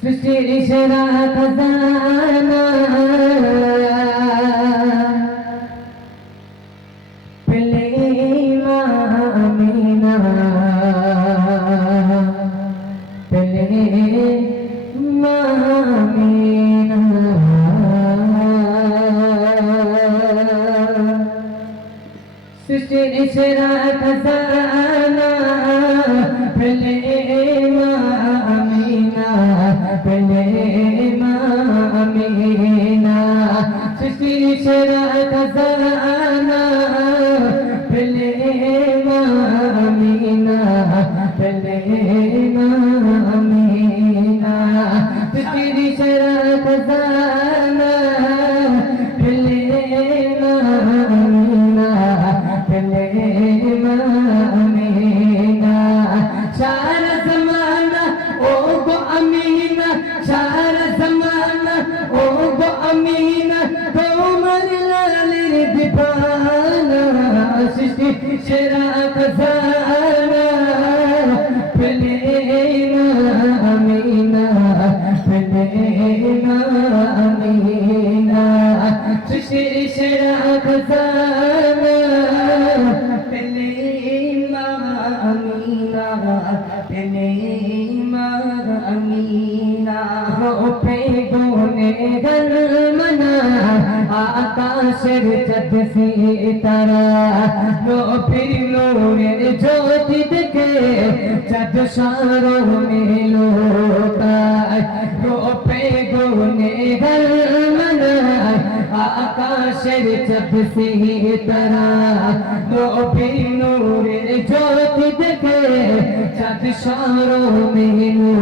সৃষ্টির সেরা খাজানা পেলে মা আমিনা পেলে মা আমিনা সৃষ্টির সেরা খাজানা পেলে মা আমিনা পেলে মা আমিনা সৃষ্টির সেরা খাজানা পেলে মা আমিনা পেলে মা আমিনা সৃষ্টির সেরা খাজানা পেলে মা আমিনা পেলে মা আমিনা সারা জমানা ও গো আমিনা সারা জমানা ও গো আমিনা তোমার লালের দিবানা সৃষ্টি সেরা খাজানা পেলে মা আমিনা পেলে মা আমিনা সৃষ্টি সেরা খাজানা পেলে মা আমিনা পেলে মা আমিনা রূপে গুনে গলমনা আকাশের চাঁদ সিতারা নবীর নূরের জ্যোতি দেখে চাঁদ সারো মেলো তাই রূপে গুনে গলমনা আকাশের চাঁদ সিতারা নবীর নূরের জ্যোতি দেখে চাঁদ সারো মেলো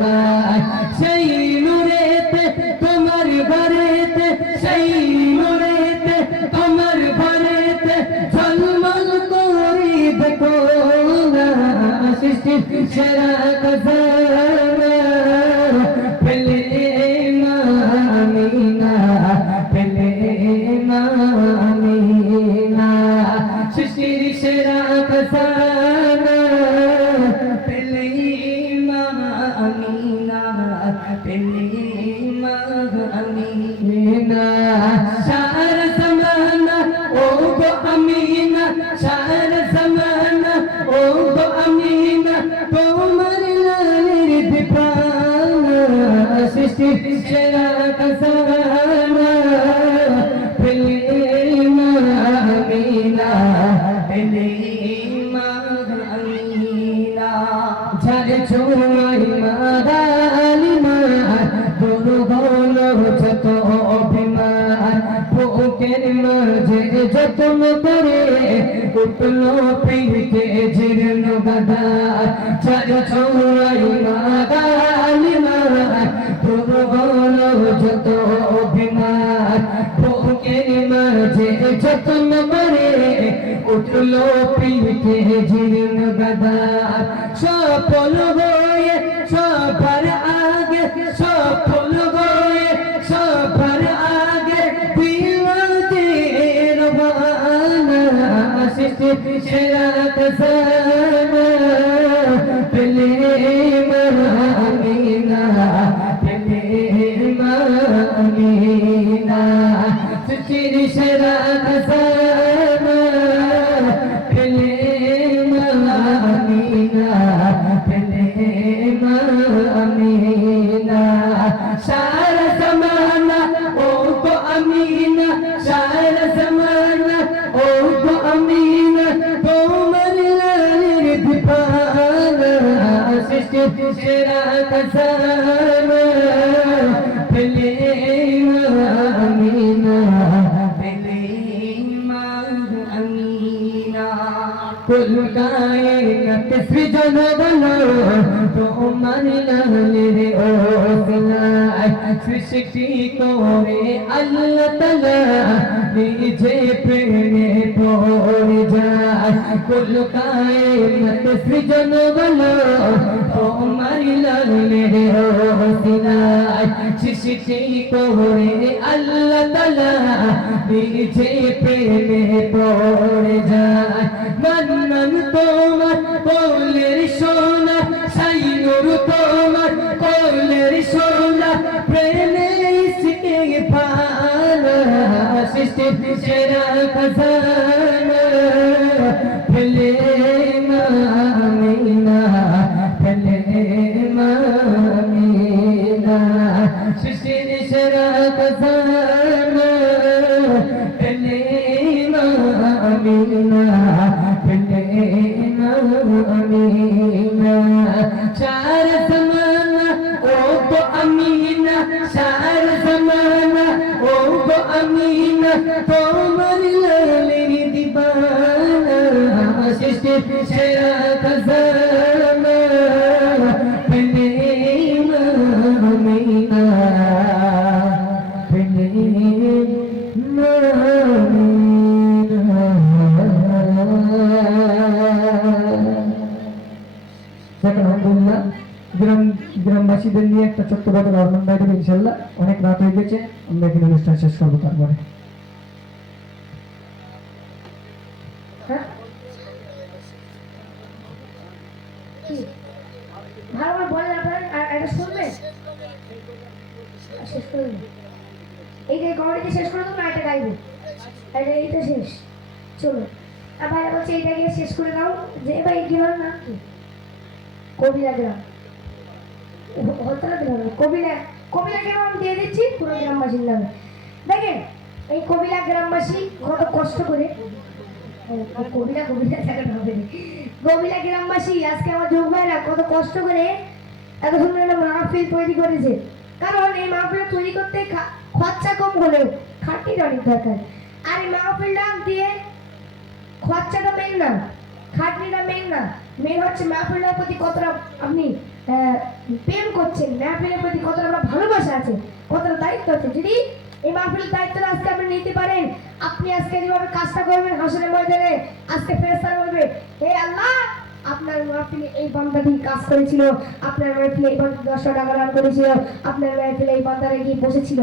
তাই সেই নূরেতে তোমার ঘরেতে সেই নূরেতে তোমার ঘরেতে ঝলমল করি দেখো না সৃষ্টি সেরা খাজানা পেলে মা আমিনা পেলে মা আমিনা সৃষ্টির সেরা খাজানা পেলে মা আমিনা পেলে মা আমিনা সারা জমানা ও গো আমিনা সারা জমানা ও গো আমিনা তোমার লালের দিবানা সৃষ্টি সেরা খাজানা পেলে মা আমিনা পেলে মা আমিনা ঝাড় ছোঁয়াই মা গালিমা দূর হলো যত অভিমান বুকের মাঝে যত্ন করে উঠলো পিঠে জীর্ণ গাদা ঝাড় ছোঁয়াই মা গালিমা দূর হলো যত অভিমান বুকের মাঝে যত্ন করে উঠলো পিঠে জীর্ণ গাদা সফল হয়ে সবার আগে সফল হয়ে সবার আগে দিলের বানা সৃষ্টি সেরা খাজানা পেলে মা আমিনা পেলে মা আমিনা সৃষ্টির সেরা খাজানা পেলে মা আমিনা পেলে মা আমিনা সারা জমানা ও গো আমিনা সারা জমানা ও গো আমিনা তোমার লালের দিবানা সৃষ্টি সেরা খাজানা পেলে মা আমিনা পেলে মা আমিনা কুল কায়নাত সৃজন বলো তোমার লালের ওসিলায় সৃষ্টি করে আল্লাহ তাআলা নিজে প্রেমে পড়ে যায় কুল কায়নাত সৃজন বলো তোমার লালের ওসিলায় সৃষ্টি করে আল্লাহ তাআলা নিজে প্রেমে পড়ে যায় মান্নান তোমার কোলের সোনা সাইনো সেরা খজানা ফেলে মামিনা ফেলে মামিনা সৃষ্টির সেরা খজানা ফেলে মামিনা ফেলে মামিনা চার জমানা ও তো আমিনা চার জমানা ও তো আমিনা তোমার লালের দিবানা সৃষ্টির সেরা খজানা ফেলে মামিনা ফেলে আলহামদুলিল্লাহ গ্রামবাসীদের নিয়ে একটা ছোট্ট কথা অর্পণ দেব ইনশাল্লাহ। অনেক রাত হয়ে গেছে, আমরা এখানে অনুষ্ঠান শেষ করবো। তারপরে ভালো বলেন আপনারা এটা শুনবেন শেষ করে এই যে কমেডি শেষ করে দেবো না এটা গাইবো এইটা শেষ চলো ভাই বলছে এইটা গিয়ে শেষ করে দাও যে ভাই গ্রামের নাম কি কবিরা গ্রাম কবিরা গ্রাম দিয়ে দিচ্ছি পুরো গ্রামবাসীর নামে। দেখেন এই কবিরা গ্রামবাসী কত কষ্ট করে কবিরা গ্রামবাসী আজকে আমার যোগ ভাইরা কত কষ্ট করে এত সুন্দর একটা মাহফিল তৈরি করেছে। কারণ এই মাহফিল তৈরি করতে খরচা কম হলেও খাটির অনেক দরকার। আর এই মাহফিলটা দিয়ে খরচাটা মেন না, খাটনিটা মেন না, মেন হচ্ছে মাহফিলের প্রতি কতটা আপনি প্রেম করছেন, মাহফিলের প্রতি কতটা আপনার ভালোবাসা আছে, কতটা দায়িত্ব আছে। যদি এই মাহফিলের দায়িত্বটা আজকে আপনি নিতে পারেন, আপনি আজকে যেভাবে কাজটা করবেন হাসরের ময়দানে আজকে ফেরেশতারা বলবে হে আল্লাহ আপনার মাহফিলে এই বান্দাটি কাজ করেছিল, আপনার মাহফিলে এই বান্দা 10 টাকা দান করেছিল, আপনার মাহফিলে এই বান্দারা গিয়ে বসেছিল,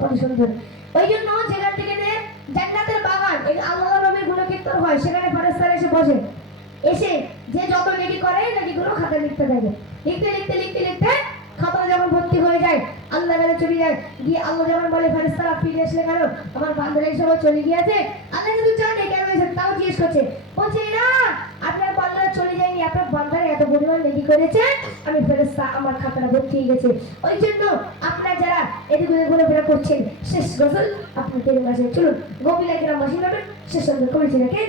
কত সুন্দর। ওই জন্য যেখান থেকে জান্নাতের বাগান এই আল্লাহর নবীর গুণকীর্তন হয় সেখানে ফেরেশতারা এসে বসে, এসে যে যত নেকি করে নেকিগুলো খাতা লিখতে থাকে, লিখতে লিখতে লিখতে লিখতে খাতা যখন ভর্তি হয়ে যায় আল্লাহ কাছে চলে যায়, গিয়ে আল্লাহ যখন বলে ফেরেশতারা ফিরে আসলে কেন আমার বান্দারা এই সময় চলে গিয়েছে, আল্লাহ কিন্তু জানে কেন এসে তাও জিজ্ঞেস করছে, বলছে না আপনার বান্দারা চলে যায়নি, আপনার বান্দারা এত পরিমাণ নেকি করেছে আমি ফেরেশতা আমার খাতাটা ভর্তি হয়ে গেছে। ওই জন্য আপনারা যারা এদিকে ঘুরে করছেন শেষ গজল আপনাদের মাঝে চলুন গোবিলা গ্রামবাসী নামে শেষ গজল করেছে নাকি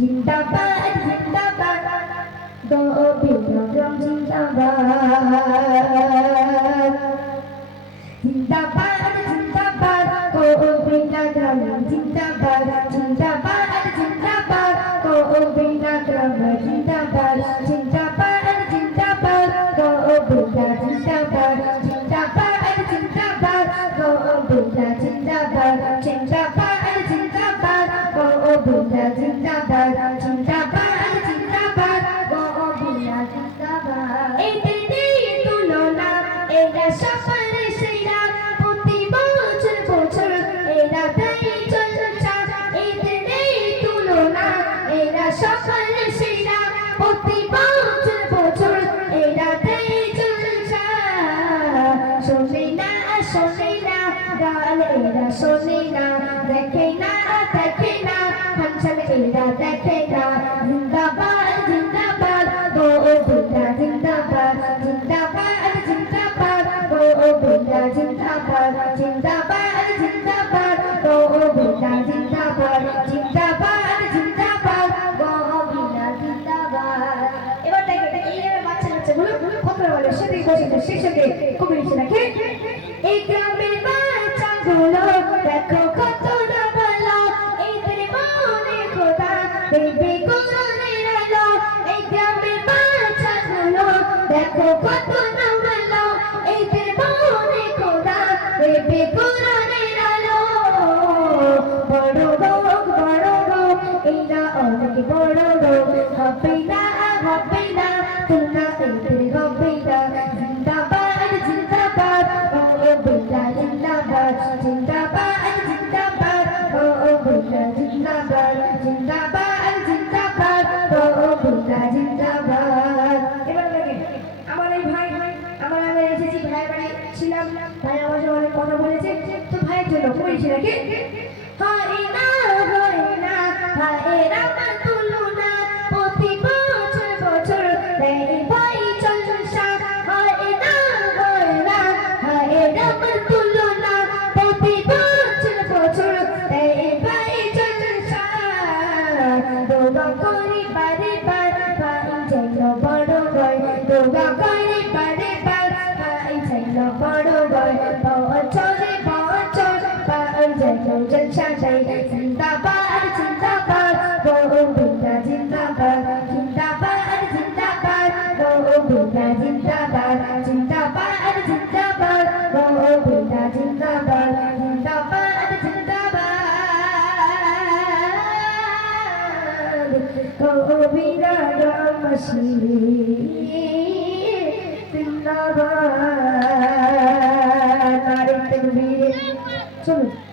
জিন্দাবাদ জিন্দাবাদ গোবিলা গ্রাম জিন্দাবাদ জিন্দাবাদ জিন্দাবাদ গোবিলা গ্রাম জিন্দাবাদ জিন্দাবাদ জিন্দাবাদ গোবিলা গ্রাম জিন্দাবাদ জিন্দাবাদ জিন্দাবাদ গোবিলা জিন্দাবাদ জিন্দাবাদ জিন্দাবাদ গোবিলা জিন্দাবাদ জিন্দাবাদ জিন্দাবাদ গোবিলা জিন্দাবাদ জিন্দাবাদ জিন্দাবাদ গোবিলা জিন্দাবাদ এই দিনে তুলনা এরা সফরে সেরা প্রতি বছর বছর এরা দেয় চর্চা এই দিনে তুলনা এরা সফরে সেরা প্রতি বছর বছর এরা দেয় চর্চা শোনে না গান এরা শোনে না দেখে না ফাংশন এরা দেখে না জিন্দাবাদ জিন্দাবাদ গোবিলা জিন্দাবাদ জিন্দাবাদ জিন্দাবাদ গোবিলা জিন্দাবাদ জিন্দাবাদ জিন্দাবাদ গোবিলা জিন্দাবাদ জিন্দাবাদ জিন্দাবাদ গোবিলা জিন্দাবাদ। এবার দেখেন এই বাচ্চাগুলো কত বলে সেটাই বসে শিক্ষকে কবি লিখে রাখে এই গ্রামের বাচ্চাগুলো দেখো কত না ভালো এদের মনে খোদা দেবে কোরআনের আলো এই গ্রামের বাচ্চাগুলো দেখো কত না ভালো এদের মনে খোদা দেবে কোরআনের আলো বড় রোগ এরা অনেক বড় রোগ হবে না তোমরা এদের হবে না জিন্দাবাদ জিন্দাবাদ গোবিলা জিন্দাবাদ জিন্দাবাদ জিন্দাবাদ গোবিলা জিন্দাবাদ জিন্দাবাদ জিন্দাবাদ গোবিলা জিন্দাবাদ। এবার দেখেন আমার এই ভাই আমার আমি এসেছি ভাই বাড়ি ছিলাম, ভাই আমার সাথে অনেক কথা বলেছে, তো ভাই জন্য পড়েছি নাকি হয় না ভাইয়েরা তুলনা প্রতি বছর বছর দেয় ভাই জলসা হয় না ভাইয়েরা তুলনা প্রতি বছর বছর দেয় ভাই জলসা দোয়া করি বারে বার ভাই যেন বড় হয় দোয়া করি বারে বার ভাই যেন বড় হয় বছরে বছর ভাই যেন জলসা দেয় জিন্দাবাদ জিন্দাবাদ বিনা জিন্দাবাদ জিন্দাবাদ জিন্দাবাদ বিনা জিন্দাবাদ জিন্দাবাদ জিন্দাবাদ বিনা জিন্দাবাদ জিন্দাবাদ জিন্দাবাদ বিনা রামশি জিন্দাবাদ নারে তকবীর চলো